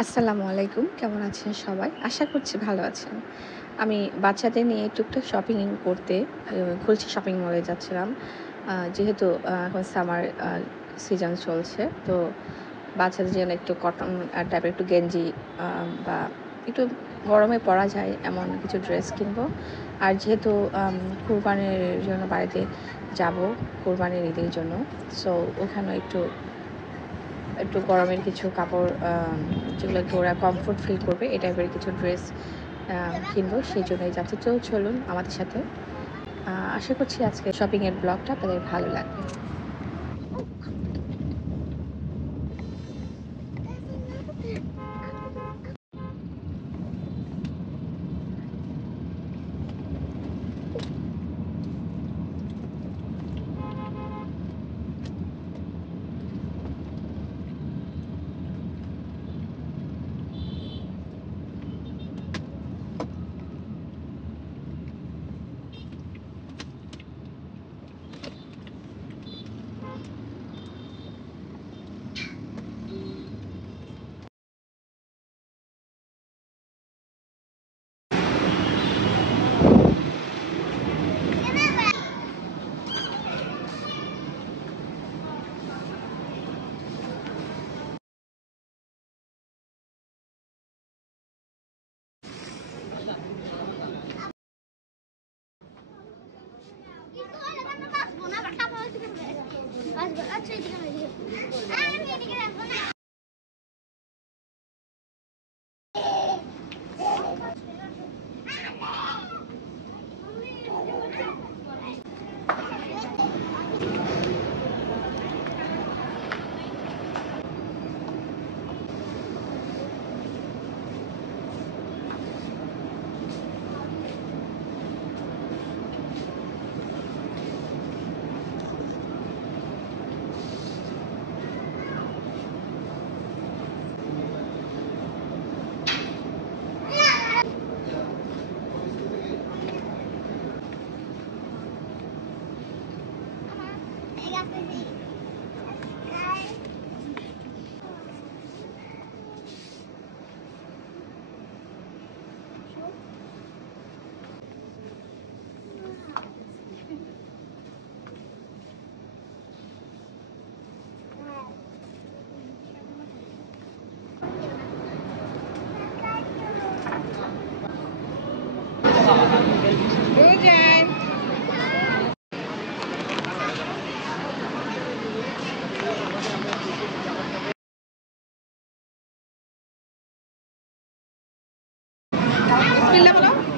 আসসালামু আলাইকুম। কেমন আছেন সবাই? আশা করছি ভালো আছেন। আমি বাচ্চাদের নিয়ে টুকটাক শপিং করতে খুলশী শপিং মলে যাচ্ছিলাম। যেহেতু এখন সামার সিজন চলছে। তো বাচ্চাদের জন্য একটু কটন টাইপের একটু গেঞ্জি বা একটু গরমে পরা যায় এমন কিছু ড্রেস কিনবো। আর যেহেতু কুরবানির জন্য বাড়িতে যাবো, কুরবানির ঈদের জন্য। সো ওখানে একটু একটু গরমের কিছু কাপড় যেগুলো একটু ওরা কমফোর্ট ফিল করবে এই টাইপের কিছু ড্রেস কিনবো, সেই জন্যই যাচ্ছি। তো চলুন আমাদের সাথে। আশা করছি আজকে শপিংয়ের ব্লগটা আপনাদের ভালো লাগবে। বিসমিল্লাহ বলো।